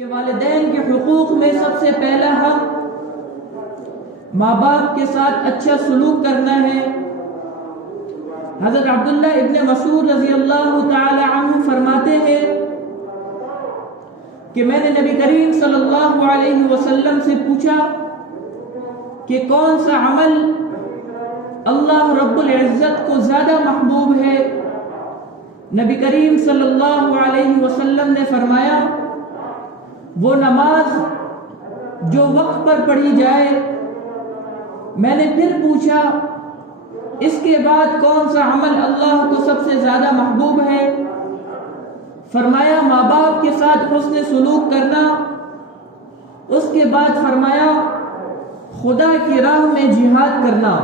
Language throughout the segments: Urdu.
کہ والدین کے حقوق میں سب سے پہلا حق ماں باپ کے ساتھ اچھا سلوک کرنا ہے۔ حضرت عبداللہ ابن مسعود رضی اللہ تعالی عنہ فرماتے ہیں کہ میں نے نبی کریم صلی اللہ علیہ وسلم سے پوچھا کہ کون سا عمل اللہ رب العزت کو زیادہ محبوب ہے؟ نبی کریم صلی اللہ علیہ وسلم نے فرمایا وہ نماز جو وقت پر پڑھی جائے۔ میں نے پھر پوچھا اس کے بعد کون سا عمل اللہ کو سب سے زیادہ محبوب ہے؟ فرمایا ماں باپ کے ساتھ حسن سلوک کرنا۔ اس کے بعد فرمایا خدا کی راہ میں جہاد کرنا۔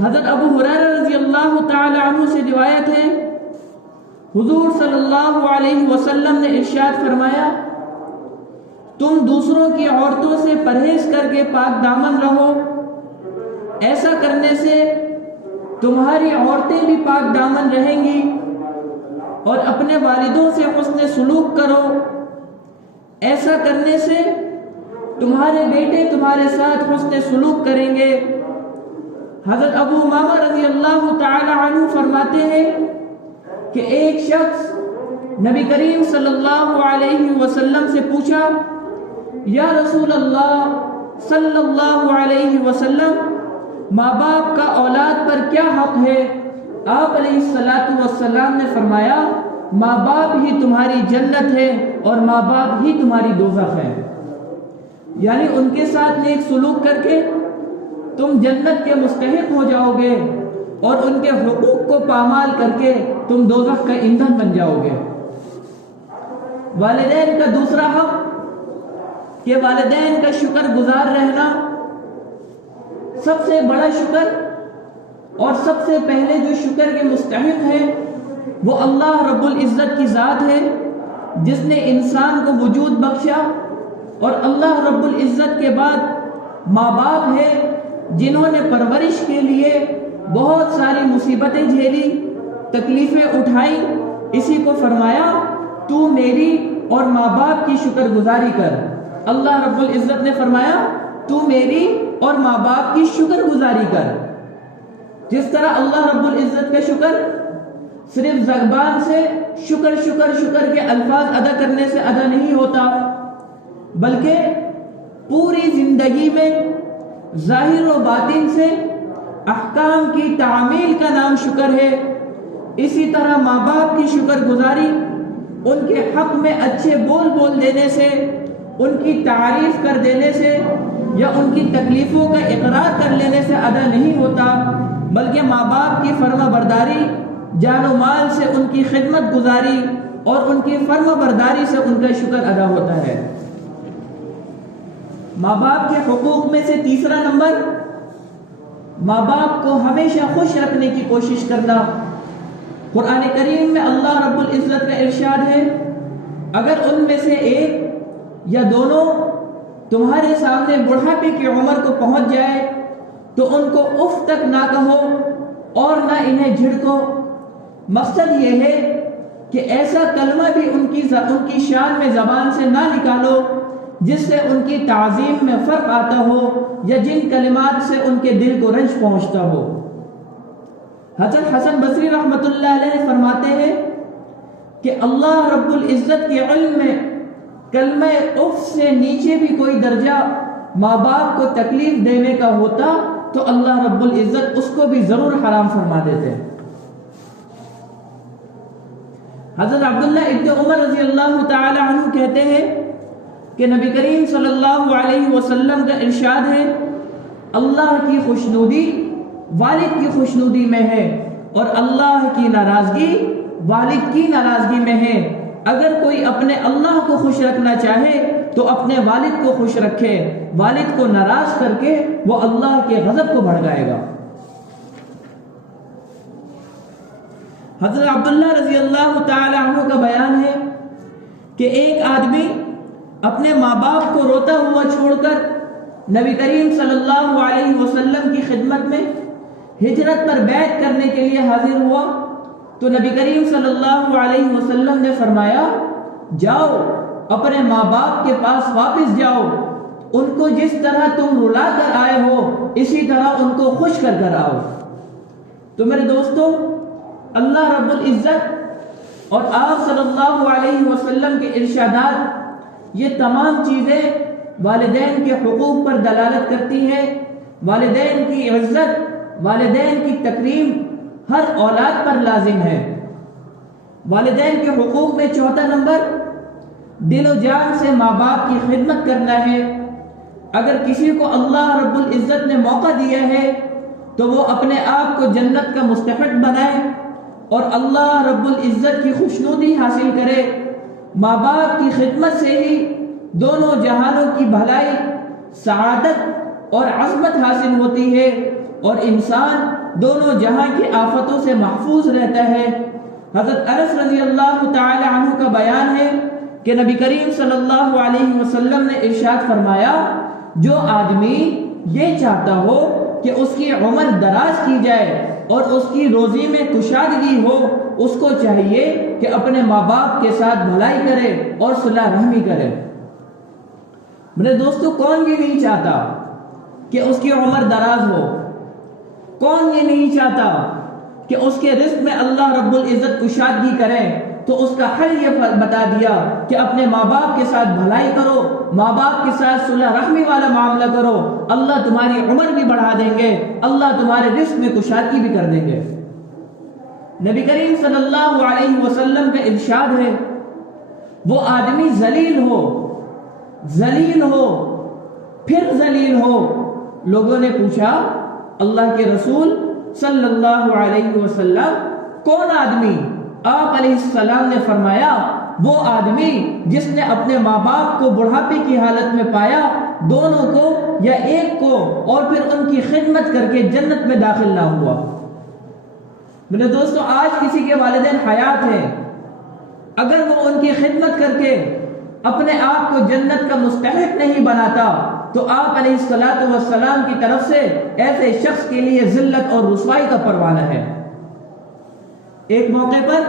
حضرت ابو ہریرہ رضی اللہ تعالی عنہ سے روایت ہے حضور صلی اللہ علیہ وسلم نے ارشاد فرمایا تم دوسروں کی عورتوں سے پرہیز کر کے پاک دامن رہو، ایسا کرنے سے تمہاری عورتیں بھی پاک دامن رہیں گی، اور اپنے والدوں سے حسن سلوک کرو، ایسا کرنے سے تمہارے بیٹے تمہارے ساتھ حسن سلوک کریں گے۔ حضرت ابو امامہ رضی اللہ تعالی عنہ فرماتے ہیں کہ ایک شخص نبی کریم صلی اللہ علیہ وسلم سے پوچھا یا رسول اللہ صلی اللہ علیہ وسلم ماں باپ کا اولاد پر کیا حق ہے؟ آپ علیہ السلام نے فرمایا ماں باپ ہی تمہاری جنت ہے اور ماں باپ ہی تمہاری دوزخ ہے، یعنی ان کے ساتھ نیک سلوک کر کے تم جنت کے مستحق ہو جاؤ گے اور ان کے حقوق کو پامال کر کے تم دوزخ کا ایندھن بن جاؤ گے۔ والدین کا دوسرا حق کہ والدین کا شکر گزار رہنا۔ سب سے بڑا شکر اور سب سے پہلے جو شکر کے مستحق ہے وہ اللہ رب العزت کی ذات ہے جس نے انسان کو وجود بخشا، اور اللہ رب العزت کے بعد ماں باپ ہے جنہوں نے پرورش کے لیے بہت ساری مصیبتیں جھیلی، تکلیفیں اٹھائیں۔ اسی کو فرمایا تو میری اور ماں باپ کی شکر گزاری کر۔ اللہ رب العزت نے فرمایا تو میری اور ماں باپ کی شکر گزاری کر۔ جس طرح اللہ رب العزت کا شکر صرف زبان سے شکر شکر شکر کے الفاظ ادا کرنے سے ادا نہیں ہوتا، بلکہ پوری زندگی میں ظاہر و باطن سے احکام کی تعمیل کا نام شکر ہے۔ اسی طرح ماں باپ کی شکر گزاری ان کے حق میں اچھے بول دینے سے، ان کی تعریف کر دینے سے یا ان کی تکلیفوں کا اقرار کر لینے سے ادا نہیں ہوتا، بلکہ ماں باپ کی فرما برداری، جان و مال سے ان کی خدمت گزاری اور ان کی فرما برداری سے ان کا شکر ادا ہوتا ہے۔ ماں باپ کے حقوق میں سے تیسرا نمبر ماں باپ کو ہمیشہ خوش رکھنے کی کوشش کرنا۔ قرآن کریم میں اللہ رب العزت کا ارشاد ہے اگر ان میں سے ایک یا دونوں تمہارے سامنے بڑھاپے کی عمر کو پہنچ جائے تو ان کو اف تک نہ کہو اور نہ انہیں جھڑکو۔ مقصد یہ ہے کہ ایسا کلمہ بھی ان کی شان میں زبان سے نہ نکالو جس سے ان کی تعظیم میں فرق آتا ہو یا جن کلمات سے ان کے دل کو رنج پہنچتا ہو۔ حضرت حسن بصری رحمۃ اللہ علیہ فرماتے ہیں کہ اللہ رب العزت کے علم میں کلمہ اف سے نیچے بھی کوئی درجہ ماں باپ کو تکلیف دینے کا ہوتا تو اللہ رب العزت اس کو بھی ضرور حرام فرما دیتے۔ حضرت عبداللہ ابن عمر رضی اللہ تعالی عنہ کہتے ہیں کہ نبی کریم صلی اللہ علیہ وسلم کا ارشاد ہے اللہ کی خوشنودی والد کی خوشنودی میں ہے اور اللہ کی ناراضگی والد کی ناراضگی میں ہے۔ اگر کوئی اپنے اللہ کو خوش رکھنا چاہے تو اپنے والد کو خوش رکھے، والد کو ناراض کر کے وہ اللہ کے غضب کو بھڑکائے گا۔ حضرت عبداللہ رضی اللہ تعالی عنہ کا بیان ہے کہ ایک آدمی اپنے ماں باپ کو روتا ہوا چھوڑ کر نبی کریم صلی اللہ علیہ وسلم کی خدمت میں ہجرت پر بیعت کرنے کے لیے حاضر ہوا تو نبی کریم صلی اللہ علیہ وسلم نے فرمایا جاؤ اپنے ماں باپ کے پاس واپس جاؤ، ان کو جس طرح تم رلا کر آئے ہو اسی طرح ان کو خوش کر کر آؤ۔ تو میرے دوستو، اللہ رب العزت اور آپ صلی اللہ علیہ وسلم کے ارشادات، یہ تمام چیزیں والدین کے حقوق پر دلالت کرتی ہیں۔ والدین کی عزت، والدین کی تکریم ہر اولاد پر لازم ہے۔ والدین کے حقوق میں چوتھا نمبر، دل و جان سے ماں باپ کی خدمت کرنا ہے۔ اگر کسی کو اللہ رب العزت نے موقع دیا ہے تو وہ اپنے آپ کو جنت کا مستحق بنائے اور اللہ رب العزت کی خوشنودی حاصل کرے۔ ماں باپ کی خدمت سے ہی دونوں جہانوں کی بھلائی، سعادت اور عظمت حاصل ہوتی ہے اور انسان دونوں جہاں کی آفتوں سے محفوظ رہتا ہے۔ حضرت انس رضی اللہ تعالی عنہ کا بیان ہے کہ نبی کریم صلی اللہ علیہ وسلم نے ارشاد فرمایا، جو آدمی یہ چاہتا ہو کہ اس کی عمر دراز کی جائے اور اس کی روزی میں کشادگی ہو، اس کو چاہیے کہ اپنے ماں باپ کے ساتھ بھلائی کرے اور صلح رحمی کرے۔ میرے دوستو، کون یہ نہیں چاہتا کہ اس کی عمر دراز ہو؟ کون یہ نہیں چاہتا کہ اس کے رزق میں اللہ رب العزت کشادگی کرے؟ تو اس کا حل یہ بتا دیا کہ اپنے ماں باپ کے ساتھ بھلائی کرو، ماں باپ کے ساتھ صلح رحمی والا معاملہ کرو، اللہ تمہاری عمر بھی بڑھا دیں گے، اللہ تمہارے رزق میں کشادگی بھی کر دیں گے۔ نبی کریم صلی اللہ علیہ وسلم کا ارشاد ہے، وہ آدمی ذلیل ہو پھر ذلیل ہو۔ لوگوں نے پوچھا، اللہ کے رسول صلی اللہ علیہ وسلم کون آدمی؟ آپ علیہ السلام نے فرمایا، وہ آدمی جس نے اپنے ماں باپ کو بڑھاپے کی حالت میں پایا، دونوں کو یا ایک کو، اور پھر ان کی خدمت کر کے جنت میں داخل نہ ہوا۔ میرے دوستو، آج کسی کے والدین حیات ہیں، اگر وہ ان کی خدمت کر کے اپنے آپ کو جنت کا مستحق نہیں بناتا تو آپ علیہ السلام کی طرف سے ایسے شخص کے لیے ذلت اور رسوائی کا پروانہ ہے۔ ایک موقع پر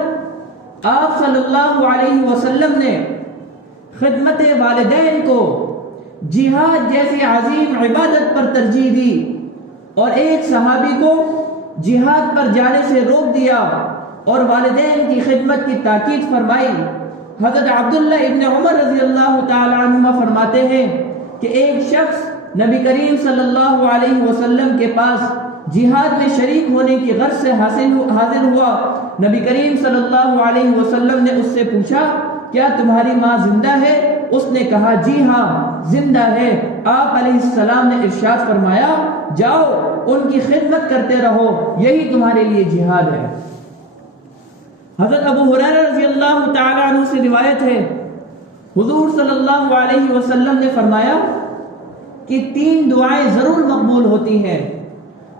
آپ صلی اللہ علیہ وسلم نے خدمت والدین کو جہاد جیسی عظیم عبادت پر ترجیح دی اور ایک صحابی کو جہاد پر جانے سے روک دیا اور والدین کی خدمت کی تاکید فرمائی۔ حضرت عبداللہ ابن عمر رضی اللہ تعالی عنہما فرماتے ہیں کہ ایک شخص نبی کریم صلی اللہ علیہ وسلم کے پاس جہاد میں شریک ہونے کی غرض سے حاضر ہوا۔ نبی کریم صلی اللہ علیہ وسلم نے اس سے پوچھا، کیا تمہاری ماں زندہ ہے؟ اس نے کہا، جی ہاں زندہ ہے۔ آپ علیہ السلام نے ارشاد فرمایا، جاؤ ان کی خدمت کرتے رہو، یہی تمہارے لیے جہاد ہے۔ حضرت ابو ہریرہ رضی اللہ تعالی عنہ سے روایت ہے، حضور صلی اللہ علیہ وسلم نے فرمایا کہ 3 دعائیں ضرور مقبول ہوتی ہیں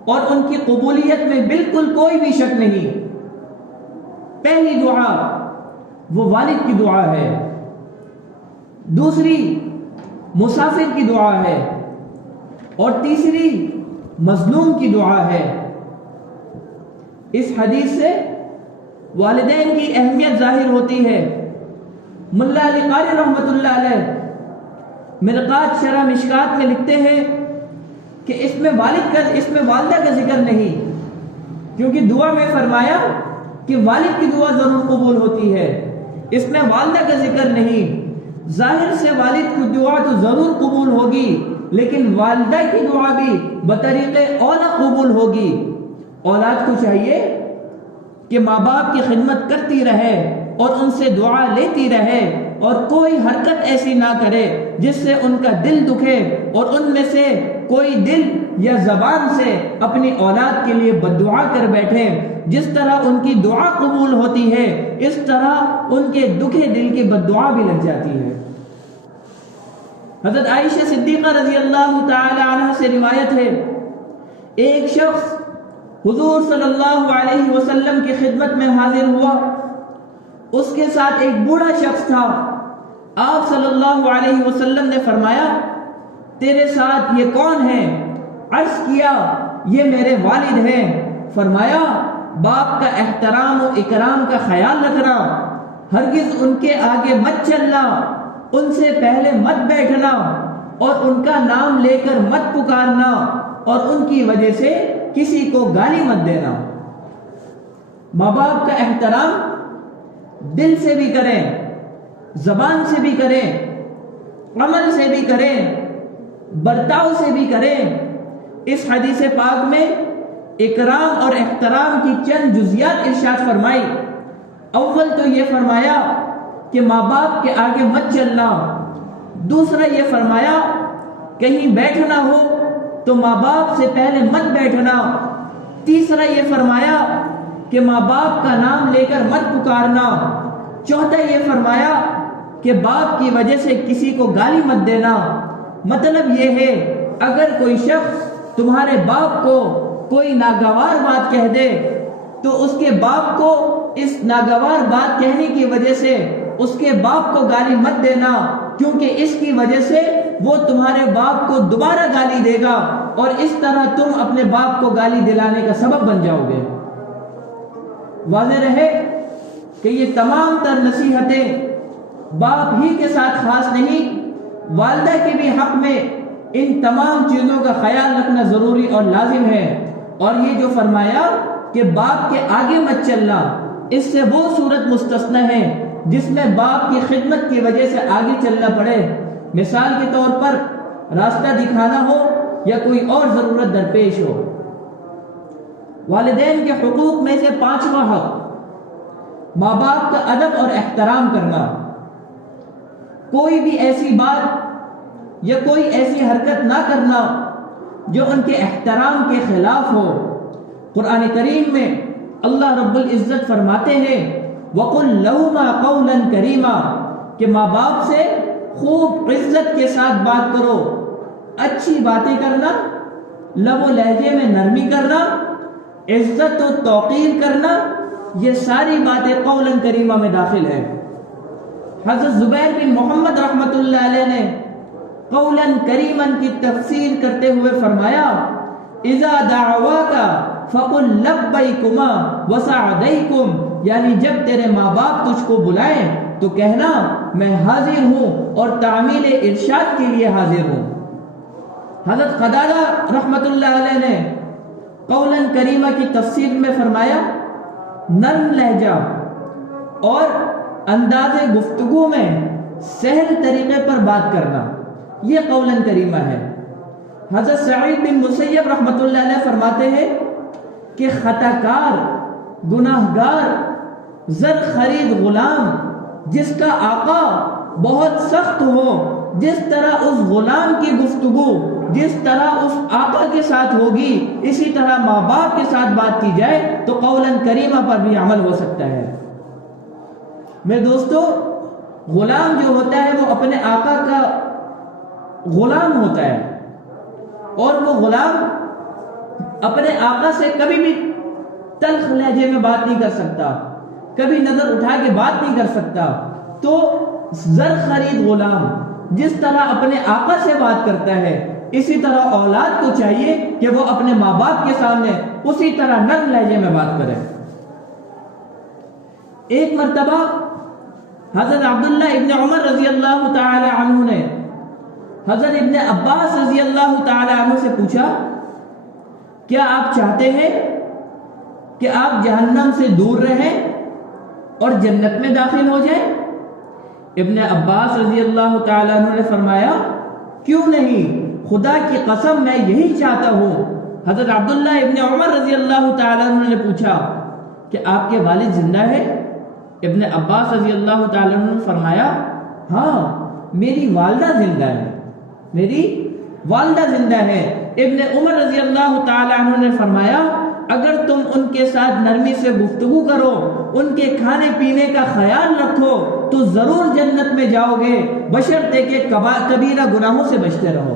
اور ان کی قبولیت میں بالکل کوئی بھی شک نہیں۔ پہلی دعا وہ والد کی دعا ہے، دوسری مسافر کی دعا ہے، اور تیسری مظلوم کی دعا ہے۔ اس حدیث سے والدین کی اہمیت ظاہر ہوتی ہے۔ ملا علی قاری رحمۃ اللہ علیہ مرقات شرح مشکات میں لکھتے ہیں کہ اس میں والدہ کا ذکر نہیں، کیونکہ دعا میں فرمایا کہ والد کی دعا ضرور قبول ہوتی ہے، اس میں والدہ کا ذکر نہیں۔ ظاہر سے والد کی دعا تو ضرور قبول ہوگی، لیکن والدہ کی دعا بھی بطریق اولا قبول ہوگی۔ اولاد کو چاہیے کہ ماں باپ کی خدمت کرتی رہے اور ان سے دعا لیتی رہے اور کوئی حرکت ایسی نہ کرے جس سے ان کا دل دکھے اور ان میں سے کوئی دل یا زبان سے اپنی اولاد کے لیے بد دعا کر بیٹھے۔ جس طرح ان کی دعا قبول ہوتی ہے، اس طرح ان کے دکھے دل کی بد دعا بھی لگ جاتی ہے۔ حضرت عائشہ صدیقہ رضی اللہ تعالی عنہ سے روایت ہے، ایک شخص حضور صلی اللہ علیہ وسلم کی خدمت میں حاضر ہوا، اس کے ساتھ ایک بوڑھا شخص تھا۔ آپ صلی اللہ علیہ وسلم نے فرمایا، تیرے ساتھ یہ کون ہے؟ عرض کیا، یہ میرے والد ہیں۔ فرمایا، باپ کا احترام و اکرام کا خیال رکھنا، ہرگز ان کے آگے مت چلنا، ان سے پہلے مت بیٹھنا اور ان کا نام لے کر مت پکارنا اور ان کی وجہ سے کسی کو گالی مت دینا۔ ماں باپ کا احترام دل سے بھی کریں، زبان سے بھی کریں، عمل سے بھی کریں، برتاؤ سے بھی کریں۔ اس حدیث پاک میں اکرام اور احترام کی چند جزیات ارشاد فرمائی۔ اول تو یہ فرمایا کہ ماں باپ کے آگے مت چلنا، دوسرا یہ فرمایا کہیں بیٹھنا ہو تو ماں باپ سے پہلے مت بیٹھنا، تیسرا یہ فرمایا کہ ماں باپ کا نام لے کر مت پکارنا، چوتھا یہ فرمایا کہ باپ کی وجہ سے کسی کو گالی مت دینا۔ مطلب یہ ہے اگر کوئی شخص تمہارے باپ کو کوئی ناگوار بات کہہ دے تو اس کے باپ کو اس ناگوار بات کہنے کی وجہ سے اس کے باپ کو گالی مت دینا، کیونکہ اس کی وجہ سے وہ تمہارے باپ کو دوبارہ گالی دے گا اور اس طرح تم اپنے باپ کو گالی دلانے کا سبب بن جاؤ گے۔ واضح رہے کہ یہ تمام تر نصیحتیں باپ ہی کے ساتھ خاص نہیں، والدہ کے بھی حق میں ان تمام چیزوں کا خیال رکھنا ضروری اور لازم ہے۔ اور یہ جو فرمایا کہ باپ کے آگے مت چلنا، اس سے وہ صورت مستثنی ہے جس میں باپ کی خدمت کی وجہ سے آگے چلنا پڑے، مثال کے طور پر راستہ دکھانا ہو یا کوئی اور ضرورت درپیش ہو۔ والدین کے حقوق میں سے پانچواں حق ماں باپ کا ادب اور احترام کرنا۔ کوئی بھی ایسی بات یا کوئی ایسی حرکت نہ کرنا جو ان کے احترام کے خلاف ہو۔ قرآن کریم میں اللہ رب العزت فرماتے ہیں وَقُلْ لَهُمَا قَوْلًا كَرِيمًا کہ ماں باپ سے خوب عزت کے ساتھ بات کرو، اچھی باتیں کرنا، لب و لہجے میں نرمی کرنا، عزت و توقیر کرنا، یہ ساری باتیں قولاً کریمہ میں داخل ہے۔ حضرت زبیر بن محمد رحمۃ اللہ علیہ نے قولاً کریماً کی تفسیر کرتے ہوئے فرمایا اذا دعواکا فقل لبیکما وسعدیکم، یعنی جب تیرے ماں باپ تجھ کو بلائیں تو کہنا میں حاضر ہوں اور تعمیل ارشاد کے لیے حاضر ہوں۔ حضرت قتادہ رحمۃ اللہ علیہ نے قولاً کریمہ کی تفسیر میں فرمایا نرم لہجہ اور انداز گفتگو میں سہل طریقے پر بات کرنا، یہ قولاً کریمہ ہے۔ حضرت سعید بن مسیب رحمۃ اللہ علیہ فرماتے ہیں کہ خطا کار، گناہ گار، زر خرید غلام جس کا آقا بہت سخت ہو، جس طرح اس غلام کی گفتگو جس طرح اس آقا کے ساتھ ہوگی اسی طرح ماں باپ کے ساتھ بات کی جائے تو قولاً کریمہ پر بھی عمل ہو سکتا ہے۔ میرے دوستو، غلام جو ہوتا ہے وہ اپنے آقا کا غلام ہوتا ہے اور وہ غلام اپنے آقا سے کبھی بھی تلخ لہجے میں بات نہیں کر سکتا، کبھی نظر اٹھا کے بات نہیں کر سکتا۔ تو زر خرید غلام جس طرح اپنے آقا سے بات کرتا ہے اسی طرح اولاد کو چاہیے کہ وہ اپنے ماں باپ کے سامنے اسی طرح نرم لہجے میں بات کرے۔ ایک مرتبہ حضرت عبداللہ ابن عمر رضی اللہ تعالی عنہ نے حضرت ابن عباس رضی اللہ تعالی عنہ سے پوچھا کیا آپ چاہتے ہیں کہ آپ جہنم سے دور رہیں اور جنت میں داخل ہو جائیں؟ ابن عباس رضی اللہ تعالی عنہ نے فرمایا کیوں نہیں، خدا کی قسم میں یہی چاہتا ہوں۔ حضرت عبداللہ ابن عمر رضی اللہ تعالی عنہ نے پوچھا کہ آپ کے والد زندہ ہے؟ ابن عباس رضی اللہ تعالی عنہ نے فرمایا ہاں میری والدہ زندہ ہے، میری والدہ زندہ ہے۔ ابن عمر رضی اللہ تعالی عنہ نے فرمایا اگر تم ان کے ساتھ نرمی سے گفتگو کرو، ان کے کھانے پینے کا خیال رکھو تو ضرور جنت میں جاؤ گے، بشرطے کہ کبیرہ گناہوں سے بچتے رہو۔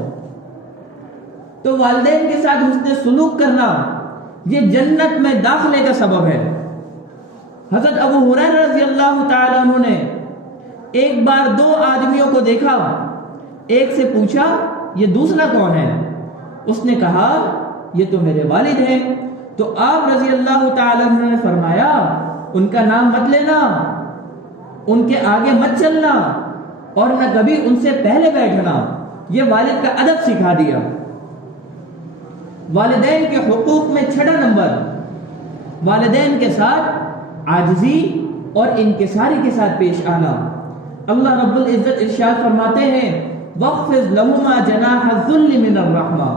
تو والدین کے ساتھ حسن سلوک کرنا یہ جنت میں داخلے کا سبب ہے۔ حضرت ابو ہریرہ رضی اللہ تعالی عنہ نے ایک بار دو آدمیوں کو دیکھا، ایک سے پوچھا یہ دوسرا کون ہے؟ اس نے کہا یہ تو میرے والد ہیں۔ تو آپ رضی اللہ تعالی عنہ نے فرمایا ان کا نام مت لینا، ان کے آگے مت چلنا، اور نہ کبھی ان سے پہلے بیٹھنا، یہ والد کا ادب سکھا دیا۔ والدین کے حقوق میں چھٹا نمبر، والدین کے ساتھ عاجزی اور انکساری کے ساتھ پیش آنا۔ اللہ رب العزت ارشاد فرماتے ہیں وَاخْفِضْ لَهُمَا جَنَاحَ الذُّلِّ مِنَ الرَّحْمَةِ،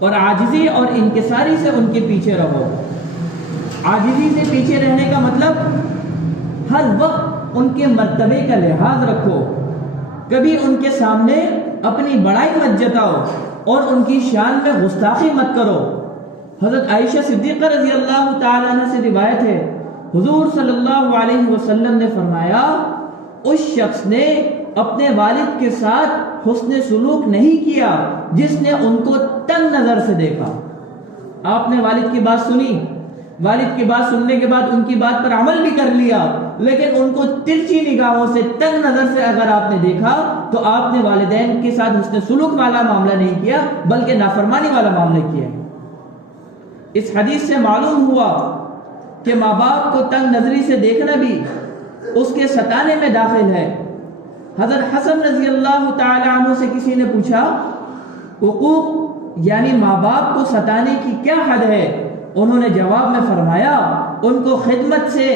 اور عاجزی اور انکساری سے ان کے پیچھے رہو۔ عاجزی سے پیچھے رہنے کا مطلب ہر وقت ان کے مرتبے کا لحاظ رکھو، کبھی ان کے سامنے اپنی بڑائی مت جتاؤ اور ان کی شان میں گستاخی مت کرو۔ حضرت عائشہ صدیقہ رضی اللہ تعالیٰ عنہ سے روایت ہے، حضور صلی اللہ علیہ وسلم نے فرمایا اس شخص نے اپنے والد کے ساتھ حسن سلوک نہیں کیا جس نے ان کو تنگ نظر سے دیکھا۔ آپ نے والد کی بات سنی، والد کی بات سننے کے بعد ان کی بات پر عمل بھی کر لیا، لیکن ان کو ترچھی نگاہوں سے تنگ نظر سے اگر آپ نے دیکھا تو آپ نے والدین کے ساتھ حسن سلوک والا معاملہ نہیں کیا بلکہ نافرمانی والا معاملہ کیا۔ اس حدیث سے معلوم ہوا کہ ماں باپ کو تنگ نظری سے دیکھنا بھی اس کے ستانے میں داخل ہے۔ حضرت حسن رضی اللہ تعالی عنہ سے کسی نے پوچھا حقوق یعنی ماں باپ کو ستانے کی کیا حد ہے؟ انہوں نے جواب میں فرمایا ان کو خدمت سے،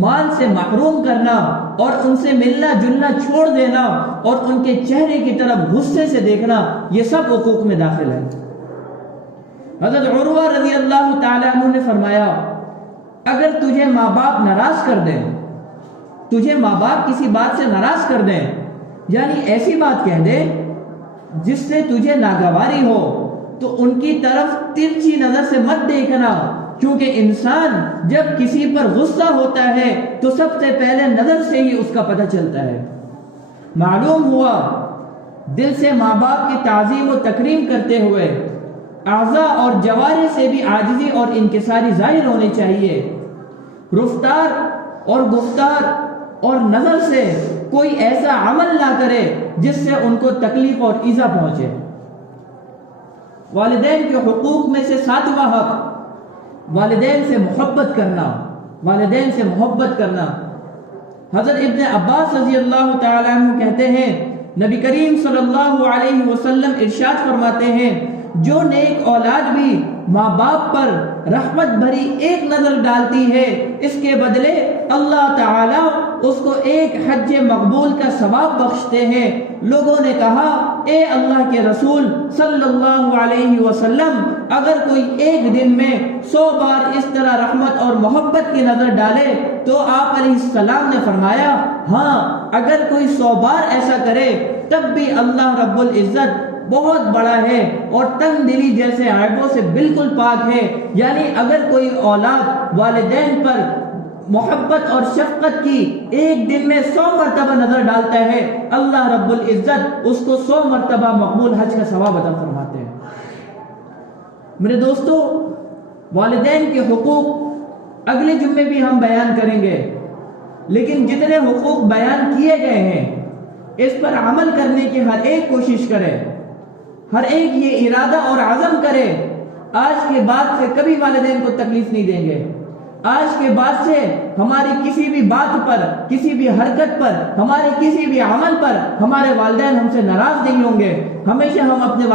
مال سے محروم کرنا اور ان سے ملنا جلنا چھوڑ دینا اور ان کے چہرے کی طرف غصے سے دیکھنا، یہ سب حقوق میں داخل ہے۔ حضرت عروہ رضی اللہ تعالی عنہ نے فرمایا اگر تجھے ماں باپ ناراض کر دیں، تجھے ماں باپ کسی بات سے ناراض کر دیں، یعنی ایسی بات کہہ دیں جس سے تجھے ناگواری ہو، تو ان کی طرف ترچھی نظر سے مت دیکھنا، کیونکہ انسان جب کسی پر غصہ ہوتا ہے تو سب سے پہلے نظر سے ہی اس کا پتہ چلتا ہے۔ معلوم ہوا دل سے ماں باپ کی تعظیم و تکریم کرتے ہوئے اعضاء اور جوارح سے بھی عاجزی اور انکساری ظاہر ہونے چاہیے۔ رفتار اور گفتار اور نظر سے کوئی ایسا عمل نہ کرے جس سے ان کو تکلیف اور ایذا پہنچے۔ والدین کے حقوق میں سے ساتواں حق والدین سے محبت کرنا، والدین سے محبت کرنا۔ حضرت ابن عباس رضی اللہ تعالیٰ عنہ کہتے ہیں نبی کریم صلی اللہ علیہ وسلم ارشاد فرماتے ہیں جو نیک اولاد بھی ماں باپ پر رحمت بھری ایک نظر ڈالتی ہے اس کے بدلے اللہ تعالیٰ اس کو ایک حج مقبول کا ثواب بخشتے ہیں۔ لوگوں نے کہا اے اللہ کے رسول صلی اللہ علیہ وسلم اگر کوئی ایک دن میں 100 بار اس طرح رحمت اور محبت کی نظر ڈالے تو آپ علیہ السلام نے فرمایا ہاں اگر کوئی 100 بار ایسا کرے تب بھی اللہ رب العزت بہت بڑا ہے اور تنگ دلی جیسے عیبوں سے بالکل پاک ہے۔ یعنی اگر کوئی اولاد والدین پر محبت اور شفقت کی ایک دن میں 100 مرتبہ نظر ڈالتا ہے اللہ رب العزت اس کو 100 مرتبہ مقبول حج کا ثواب عطا فرماتے ہیں۔ میرے دوستو، والدین کے حقوق اگلے جمعے بھی ہم بیان کریں گے، لیکن جتنے حقوق بیان کیے گئے ہیں اس پر عمل کرنے کی ہر ایک کوشش کرے، ہر ایک یہ ارادہ اور عزم کرے آج کے بعد سے کبھی والدین کو تکلیف نہیں دیں گے، آج کے بعد سے ہماری کسی بھی بات پر، کسی بھی حرکت پر، ہمارے کسی بھی عمل پر ہمارے والدین ہم سے ناراض نہیں ہوں گے۔ ہمیشہ ہم اپنے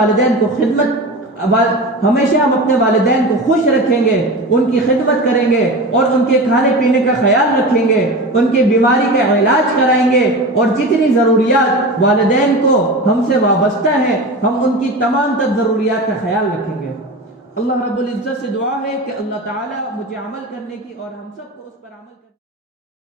والدین کو خوش رکھیں گے، ان کی خدمت کریں گے اور ان کے کھانے پینے کا خیال رکھیں گے، ان کی بیماری کا علاج کرائیں گے اور جتنی ضروریات والدین کو ہم سے وابستہ ہے ہم ان کی تمام تر ضروریات کا خیال رکھیں گے۔ اللہ رب العزت سے دعا ہے کہ اللہ تعالیٰ مجھے عمل کرنے کی اور ہم سب کو اس پر عمل کرنے